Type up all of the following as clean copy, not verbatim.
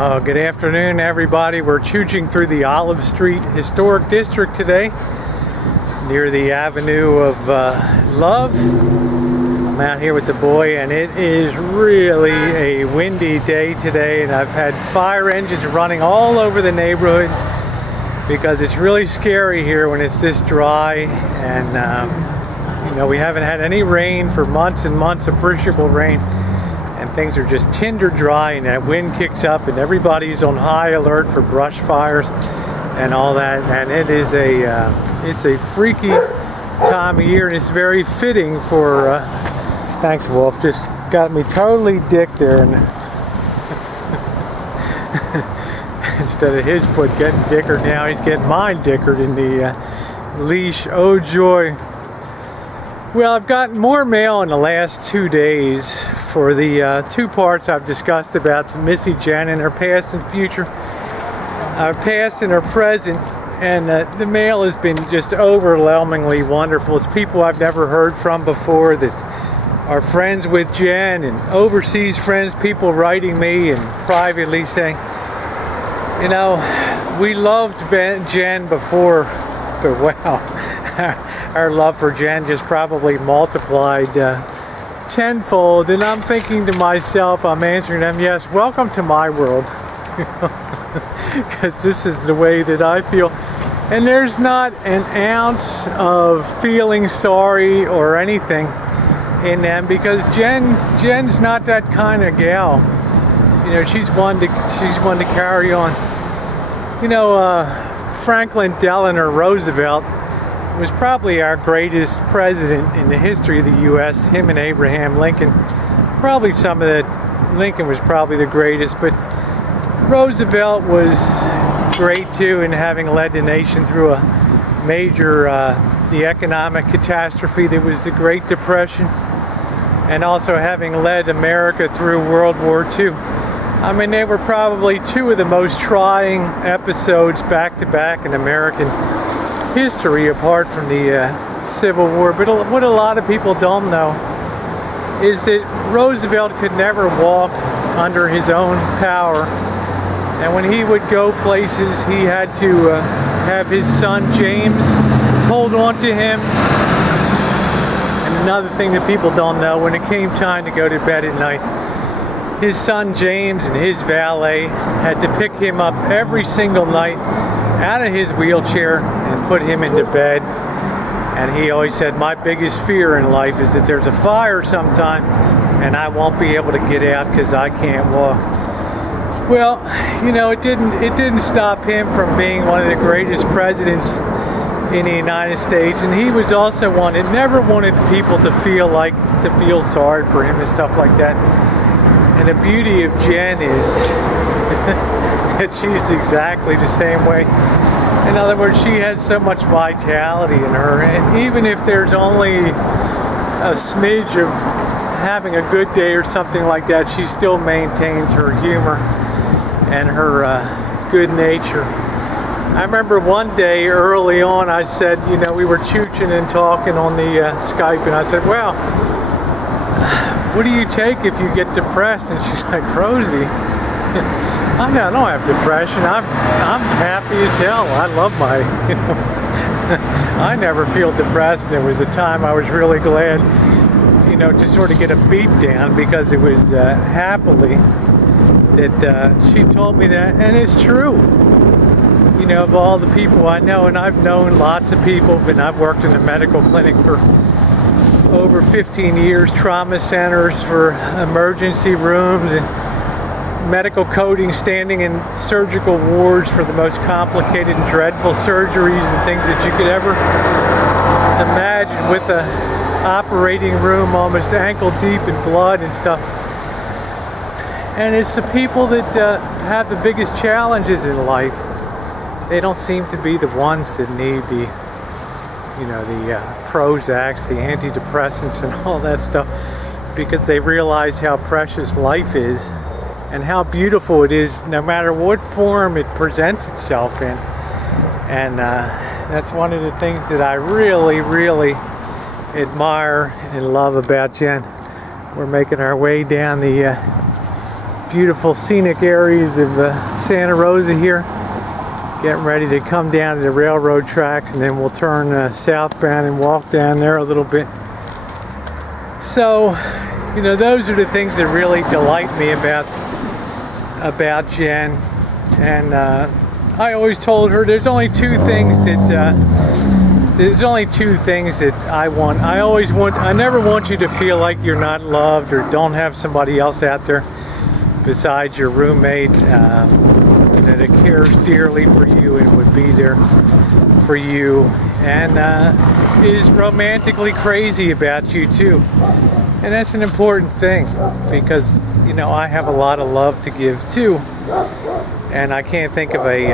Oh, good afternoon, everybody. We're chooching through the Olive Street Historic District today, near the Avenue of Love. I'm out here with the boy, and it is really a windy day today, and I've had fire engines running all over the neighborhood because it's really scary here when it's this dry. And you know, we haven't had any rain for months and months, appreciable rain. And things are just tinder dry, and that wind kicks up, and everybody's on high alert for brush fires and all that. And it is it's a freaky time of year, and it's very fitting for. Thanks, Wolf. Just got me totally dick there, and instead of his foot getting dickered, now he's getting mine dickered in the leash. Oh joy! Well, I've gotten more mail in the last 2 days for the two parts I've discussed about Missy, Jenn, and her past and future, our past and her present, and the mail has been just overwhelmingly wonderful. It's people I've never heard from before that are friends with Jenn, and overseas friends, people writing me and privately saying, you know, we loved Jenn before, but wow, our love for Jenn just probably multiplied tenfold. And I'm thinking to myself, I'm answering them, yes, welcome to my world, because this is the way that I feel. And there's not an ounce of feeling sorry or anything in them, because Jenn's not that kind of gal. You know, she's one to carry on. You know, Franklin Delano Roosevelt was probably our greatest president in the history of the U.S. Him and Abraham Lincoln. Probably some of the, Lincoln was probably the greatest, but Roosevelt was great too in having led the nation through a major, the economic catastrophe that was the Great Depression, and also having led America through World War II. I mean, they were probably two of the most trying episodes back to back in American history, apart from the Civil War. But what a lot of people don't know is that Roosevelt could never walk under his own power, and when he would go places, he had to have his son James hold on to him. And another thing that people don't know, when it came time to go to bed at night, his son James and his valet had to pick him up every single night out of his wheelchair and put him into bed. And he always said, my biggest fear in life is that there's a fire sometime and I won't be able to get out because I can't walk. Well, you know, it didn't stop him from being one of the greatest presidents in the United States, and he was also one that never wanted people to feel sorry for him and stuff like that. And the beauty of Jenn is that she's exactly the same way. In other words, she has so much vitality in her, and even if there's only a smidge of having a good day or something like that, she still maintains her humor and her good nature. I remember one day early on, I said, you know, we were chooching and talking on the Skype, and I said, well, what do you take if you get depressed? And she's like, Rosie, I don't have depression. I'm happy as hell. I love my, you know, I never feel depressed. And there was a time I was really glad, you know, to sort of get a beat down, because it was happily that she told me that. And it's true. You know, of all the people I know, and I've known lots of people, but I've worked in a medical clinic for over 15 years, trauma centers for emergency rooms, and medical coding, standing in surgical wards for the most complicated and dreadful surgeries and things that you could ever imagine, with the operating room almost ankle deep in blood and stuff. And it's the people that have the biggest challenges in life. They don't seem to be the ones that need the, you know, the Prozacs, the antidepressants and all that stuff, because they realize how precious life is and how beautiful it is, no matter what form it presents itself in. And that's one of the things that I really, really admire and love about Jenn. We're making our way down the beautiful scenic areas of Santa Rosa here. Getting ready to come down to the railroad tracks, and then we'll turn southbound and walk down there a little bit. So, you know, those are the things that really delight me about Jenn. And I always told her there's only two things that I want. I never want you to feel like you're not loved or don't have somebody else out there besides your roommate that cares dearly for you and would be there for you and is romantically crazy about you too. And that's an important thing, because, you know, I have a lot of love to give too, and I can't think of a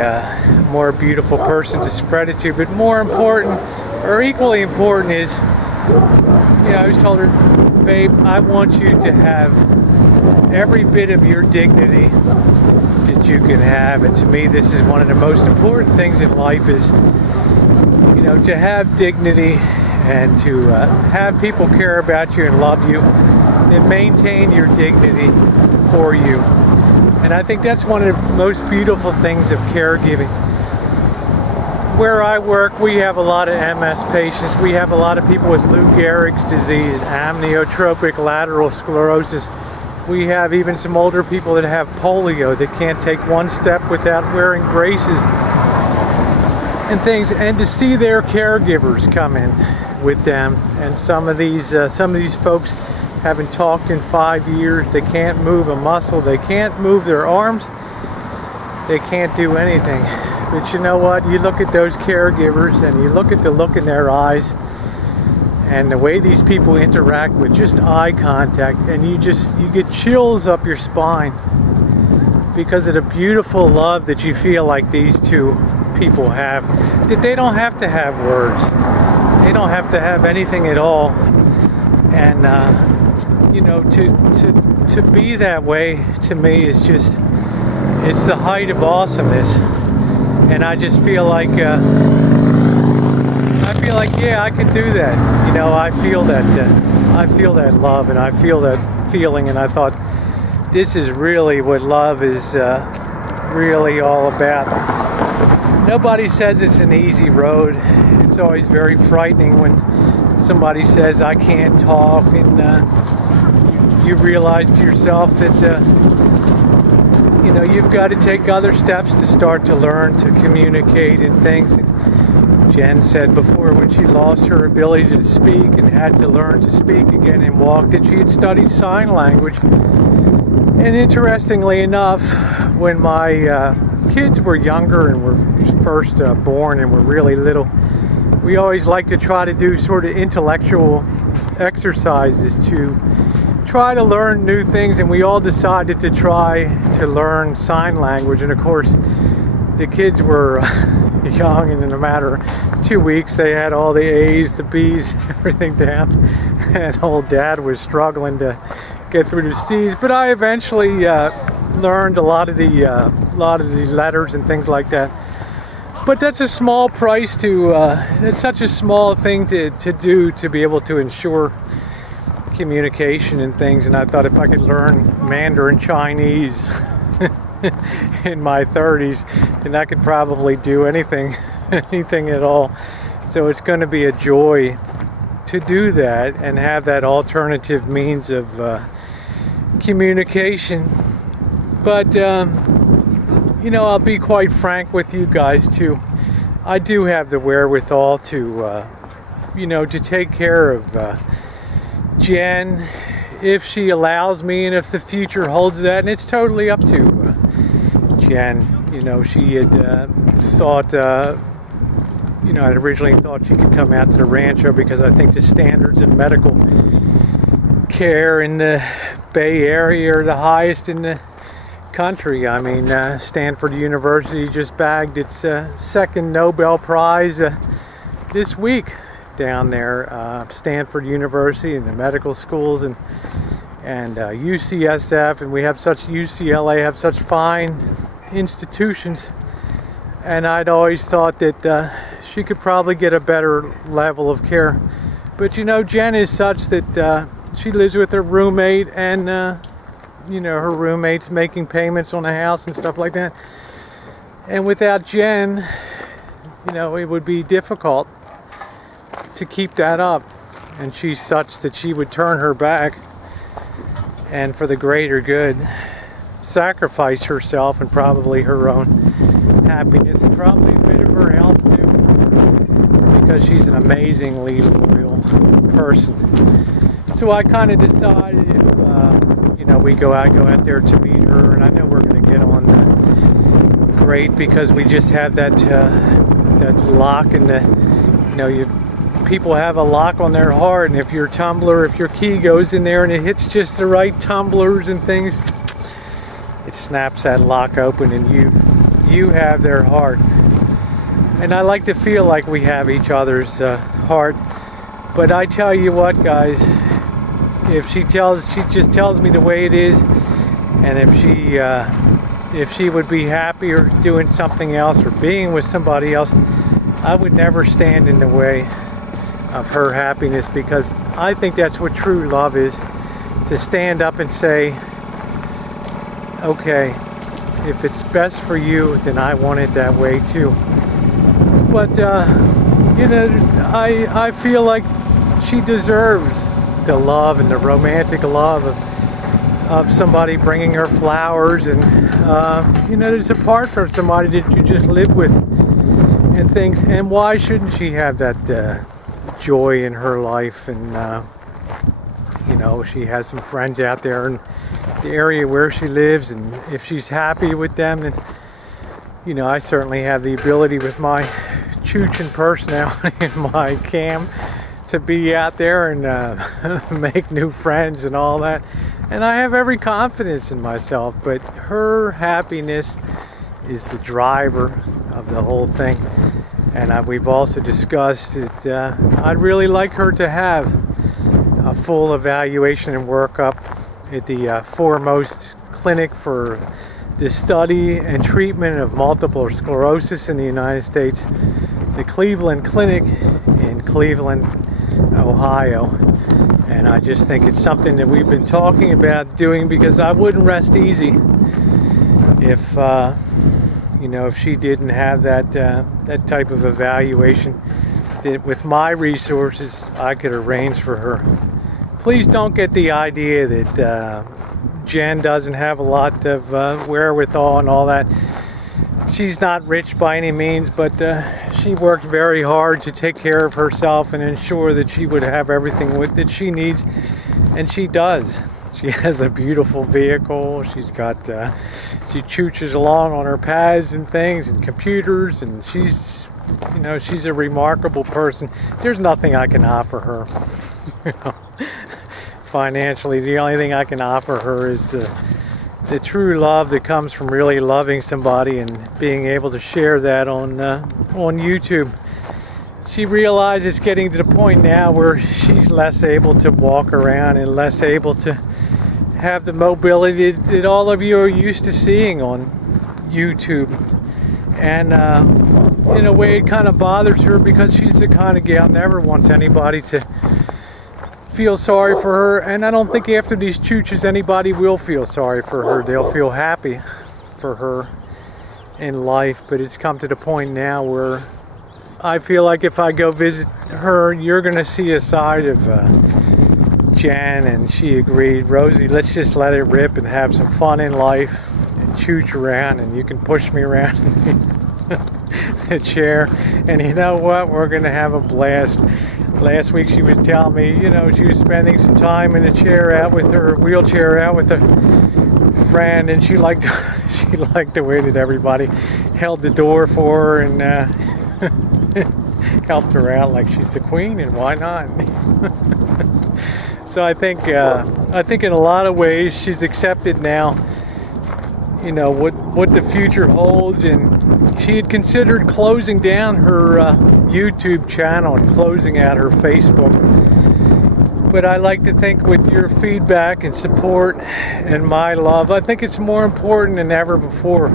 more beautiful person to spread it to. But more important, or equally important, is, you know, I always told her, babe, I want you to have every bit of your dignity that you can have. And to me, this is one of the most important things in life, is, you know, to have dignity and to have people care about you and love you and maintain your dignity for you. And I think that's one of the most beautiful things of caregiving. Where I work, we have a lot of MS patients. We have a lot of people with Lou Gehrig's disease, amyotrophic lateral sclerosis. We have even some older people that have polio that can't take one step without wearing braces and things. And to see their caregivers come in with them, and some of these folks haven't talked in 5 years. They can't move a muscle. They can't move their arms. They can't do anything. But you know what? You look at those caregivers and you look at the look in their eyes and the way these people interact with just eye contact, and you get chills up your spine because of the beautiful love that you feel like these two people have, that they don't have to have words. They don't have to have anything at all. And you know, to be that way, to me, is just, it's the height of awesomeness. And I just feel like yeah, I can do that. You know, I feel that love, and I feel that feeling, and I thought, this is really what love is really all about. Nobody says it's an easy road. It's always very frightening when somebody says, I can't talk, and you realize to yourself that you know, you've got to take other steps to start to learn to communicate and things. Jenn said before, when she lost her ability to speak and had to learn to speak again and walk, that she had studied sign language. And interestingly enough, when my kids were younger and were first born and were really little, we always liked to try to do sort of intellectual exercises to try to learn new things, and we all decided to try to learn sign language. And of course, the kids were young, and in a matter of 2 weeks they had all the A's, the B's, everything down, and old Dad was struggling to get through the C's. But I eventually learned a lot of the letters and things like that. But that's a small price to it's such a small thing to do, to be able to ensure communication and things. And I thought, if I could learn Mandarin Chinese in my 30s, then I could probably do anything at all. So it's going to be a joy to do that and have that alternative means of communication. But you know, I'll be quite frank with you guys too. I do have the wherewithal to you know, to take care of Jenn, if she allows me, and if the future holds that. And it's totally up to Jenn. You know, she had thought, you know, I originally thought she could come out to the rancho, because I think the standards of medical care in the Bay Area are the highest in the country. I mean, Stanford University just bagged its second Nobel Prize this week down there. Stanford University and the medical schools, and UCSF, and we have such, UCLA have such fine institutions. And I'd always thought that she could probably get a better level of care. But you know, Jenn is such that she lives with her roommate, and you know, her roommates making payments on the house and stuff like that. And without Jenn, you know, it would be difficult to keep that up. And she's such that she would turn her back and for the greater good sacrifice herself and probably her own happiness and probably a bit of her health too, because she's an amazingly loyal person. So I kind of decided if you know, I go out there to meet her, and I know we're going to get on great because we just have that that lock in the, you know, people have a lock on their heart, and if your tumbler, if your key goes in there and it hits just the right tumblers and things, it snaps that lock open and you have their heart. And I like to feel like we have each other's heart. But I tell you what, guys, if she just tells me the way it is, and if she would be happier doing something else or being with somebody else, I would never stand in the way of her happiness, because I think that's what true love is, to stand up and say, okay, if it's best for you, then I want it that way too. But you know, I feel like she deserves the love and the romantic love of somebody bringing her flowers, and you know, it's apart from somebody that you just live with and things. And why shouldn't she have that joy in her life? And you know, she has some friends out there in the area where she lives, and if she's happy with them, then, you know, I certainly have the ability with my Chooch and personality and my cam to be out there and make new friends and all that. And I have every confidence in myself, but her happiness is the driver of the whole thing. And we've also discussed that I'd really like her to have a full evaluation and workup at the foremost clinic for the study and treatment of multiple sclerosis in the United States, the Cleveland Clinic in Cleveland, Ohio. And I just think it's something that we've been talking about doing, because I wouldn't rest easy if you know, if she didn't have that that type of evaluation that with my resources I could arrange for her. Please don't get the idea that Jenn doesn't have a lot of wherewithal and all that. She's not rich by any means, but she worked very hard to take care of herself and ensure that she would have everything that she needs, and she does. She has a beautiful vehicle. She's got, she chooches along on her pads and things and computers, and she's, you know, she's a remarkable person. There's nothing I can offer her. You know, financially, the only thing I can offer her is the true love that comes from really loving somebody and being able to share that on YouTube. She realizes, getting to the point now where she's less able to walk around and less able to have the mobility that all of you are used to seeing on YouTube. And in a way it kind of bothers her, because she's the kind of gal never wants anybody to feel sorry for her. And I don't think after these chooches anybody will feel sorry for her. They'll feel happy for her in life. But it's come to the point now where I feel like if I go visit her, you're going to see a side of Jenn. And she agreed, Rosie, let's just let it rip and have some fun in life and chooch around, and you can push me around the chair. And you know what? We're going to have a blast. Last week she was telling me, you know, she was spending some time in a chair out with her wheelchair out with a friend, and she liked the way that everybody held the door for her and helped her out like she's the queen, and why not? So I think in a lot of ways she's accepted now, you know, what the future holds. And she had considered closing down her YouTube channel and closing out her Facebook. But I like to think, with your feedback and support and my love, I think it's more important than ever before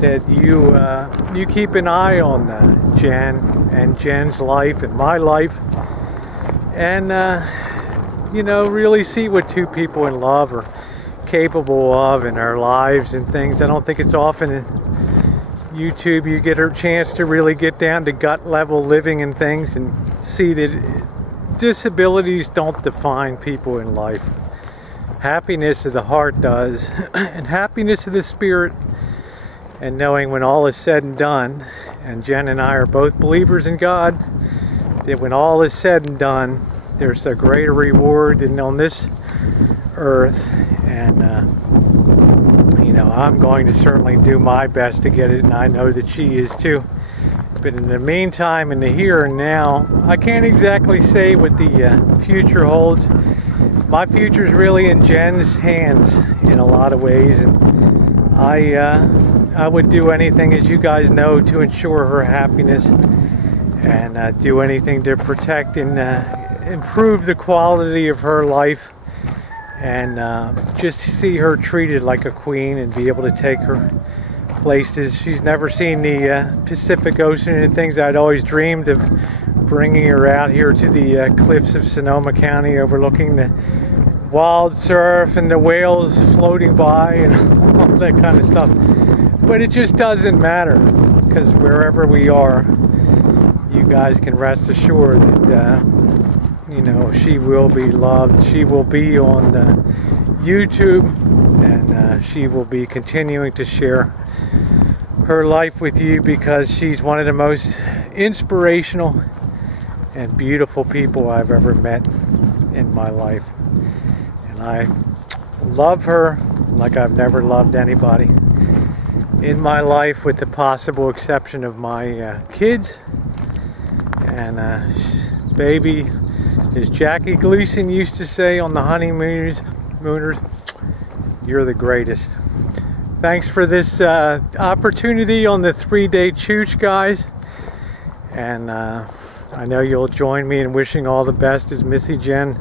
that you keep an eye on Jenn and Jenn's life and my life, and you know, really see what two people in love are capable of in our lives and things. I don't think it's often in YouTube you get a chance to really get down to gut level living and things and see that disabilities don't define people in life. Happiness of the heart does, and happiness of the spirit, and knowing when all is said and done, and Jen and I are both believers in God, that when all is said and done, there's a greater reward than on this earth. And you know, I'm going to certainly do my best to get it, and I know that she is too. But in the meantime, in the here and now, I can't exactly say what the future holds. My future is really in Jen's hands in a lot of ways, and I would do anything, as you guys know, to ensure her happiness, and do anything to protect and improve the quality of her life, and just see her treated like a queen and be able to take her places. She's never seen the Pacific Ocean and things. I'd always dreamed of bringing her out here to the cliffs of Sonoma County, overlooking the wild surf and the whales floating by and all that kind of stuff. But it just doesn't matter, because wherever we are, you guys can rest assured that you know, she will be loved. She will be on YouTube, and she will be continuing to share her life with you, because she's one of the most inspirational and beautiful people I've ever met in my life. And I love her like I've never loved anybody in my life, with the possible exception of my kids. And baby, as Jackie Gleason used to say on the Honeymooners, you're the greatest. Thanks for this opportunity on the 3-day Chooch, guys. And I know you'll join me in wishing all the best as Missy Jenn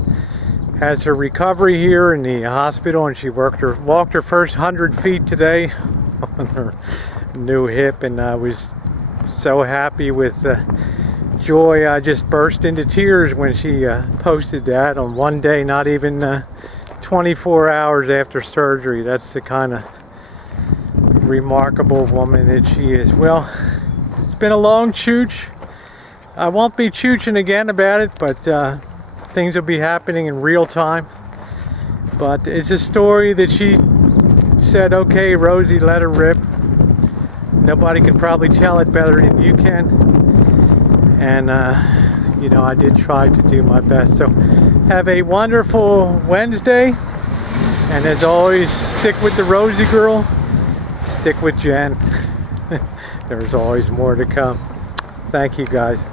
has her recovery here in the hospital, and she walked her first 100 feet today on her new hip, and I was so happy with joy. I just burst into tears when she posted that on one day, not even 24 hours after surgery. That's the kind of remarkable woman that she is. Well, it's been a long chooch. I won't be chooching again about it, but things will be happening in real time. But it's a story that she said, okay, Rosie, let her rip. Nobody can probably tell it better than you can. And you know, I did try to do my best. So have a wonderful Wednesday, and as always, stick with the Rosie girl, stick with Jen. There's always more to come. Thank you, guys.